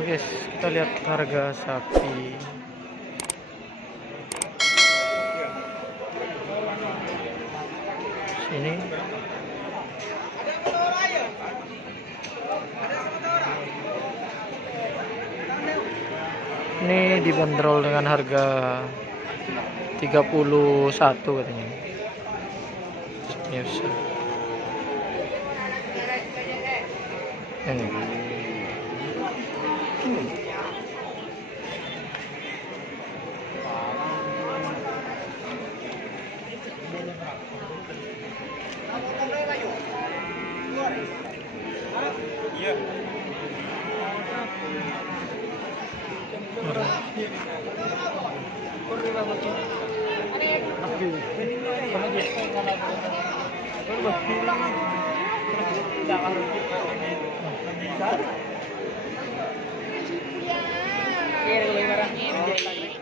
Guys, kita lihat harga sapi. Sini. Ini dibanderol dengan harga 31 katanya. Yes. Ini.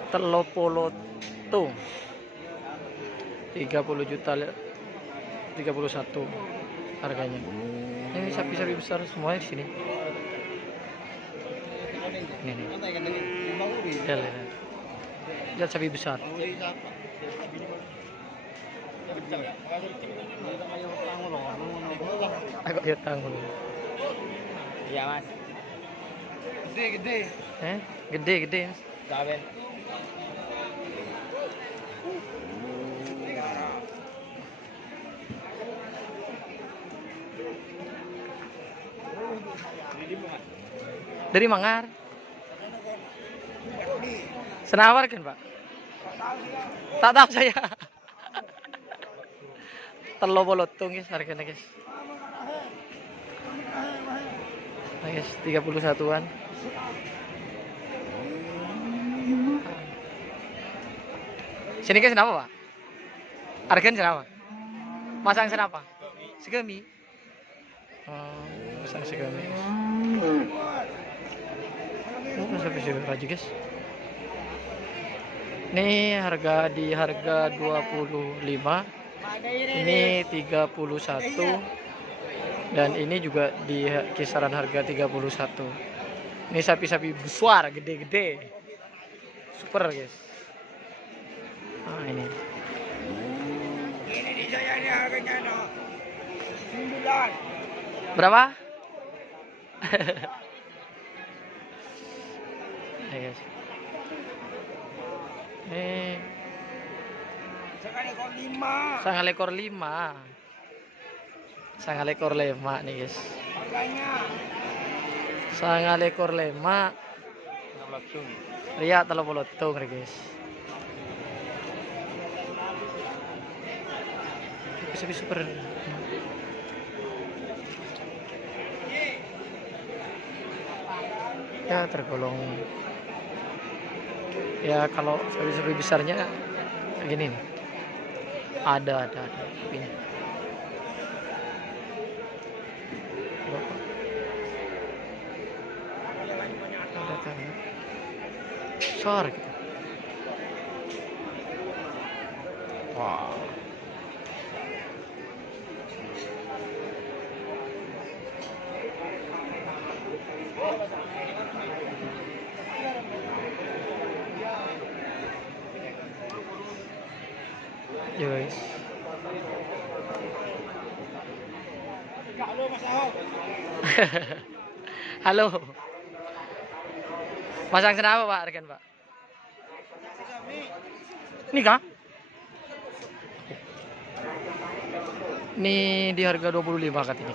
Telopolo tuh 30 juta 31 harganya. Ini sapi-sapi besar semuanya di sini. Ini. Lihat sapi besar. Agak lihat tanggul. Iya mas. Gede. Gede. Gawen. Dari Mangar. Senawar kan Pak? Tak tahu saya. Telopolotung guys harganya guys. Nah guys 31-an. Sini guys kenapa Pak? Harganya kenapa? Masang kenapa? Segami. Masang segami. Sampai segera aja guys. Ini di harga 25. Ini 31. Dan ini juga di kisaran harga 31. Ini sapi-sapi besar, gede-gede. Super guys. Nah, ini. Ini di saya ini harganya 9. Berapa? Ya guys. Sangalekor 5. Sangalekor 5 nih guys. Harganya Sangalekor 5. Lihat telopolotung guys. Sapi super. Ya tergolong. Ya kalau sapi-sapi besarnya gini nih. Ada ini. Besar gitu. Wow. Ya guys. halo Mas Ahok. Halo. Masang kenapa Pak rekan Pak? Ini kah? Ini di harga 25 katanya.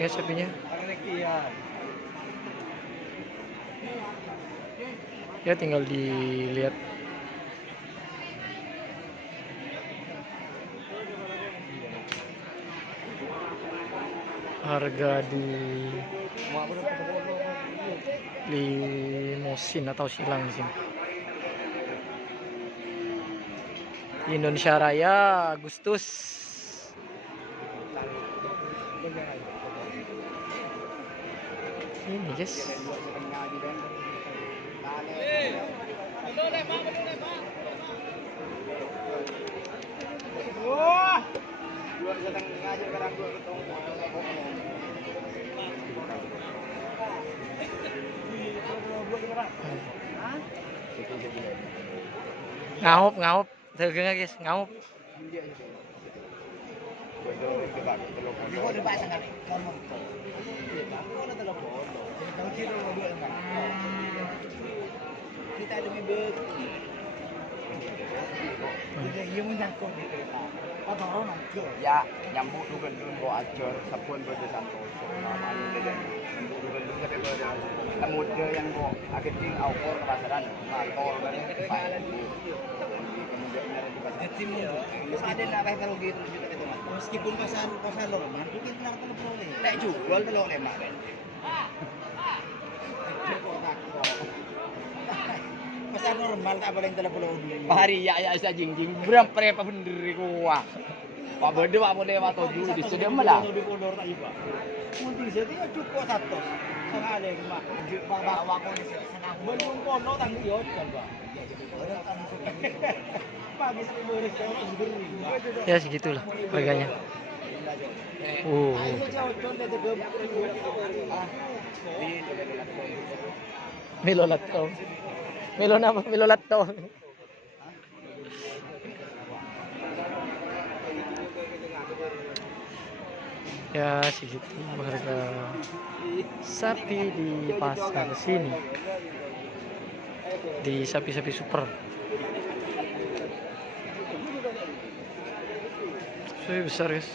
Ya sapinya. Ya tinggal dilihat. Harga di limosin atau silang di sini. Di Indonesia Raya Agustus. Ini guys. datang ngajak kadang gue ketemu. Ngaup, ngaup. Tegeng guys, ngaup. Kita demi beki. Iya menyangkut di kereta. Apa orang ke? Ya, nyambut dugan dulu bawa ajar, sapun pada Santoso. Nama lu dia dugan dulu sampai pada muda yang bawa akhirnya awal pasaran, motor dan kemudian terus ada nak bayar kalau gitu juga itu mas. Meskipun pasar normal, mungkin nak telur boleh. Tak jual telur lemak kan. Pasar normal tak boleh telur pulau dulu. Hari ya saja jing berapa repah sendiri kuah. Pak Bode pak boleh waktu dulu di studio malah. Di pondor tak iba. Mungkin jadi cukup satu. Sangat ada mak. Bawa kau di sana. Belum pondor tanggung jawab kan pak. Ya segitulah harganya. Milolatto. Milon apa? Milolatto. Ya segitu harga sapi di pasar sini. Di sapi-sapi super. Sapi besar guys.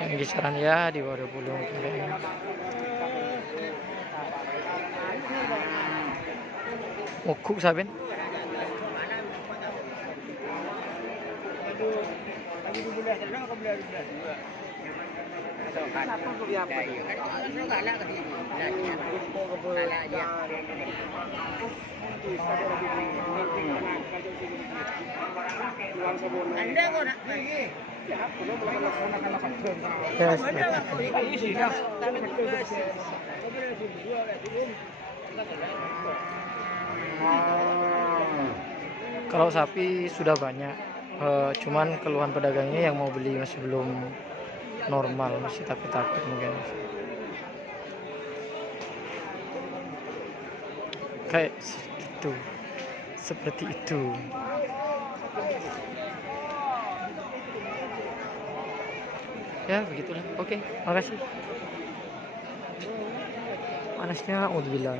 Yang kisaran ya di bawah 20 mungkin. Mukuk sabin. Anda kok nak Kalau sapi sudah banyak, cuman keluhan pedagangnya yang mau beli masih belum normal, masih takut-takut mungkin. Kayak itu, seperti itu. Ya begitulah. Oke, makasih. Panasnya, alhamdulillah.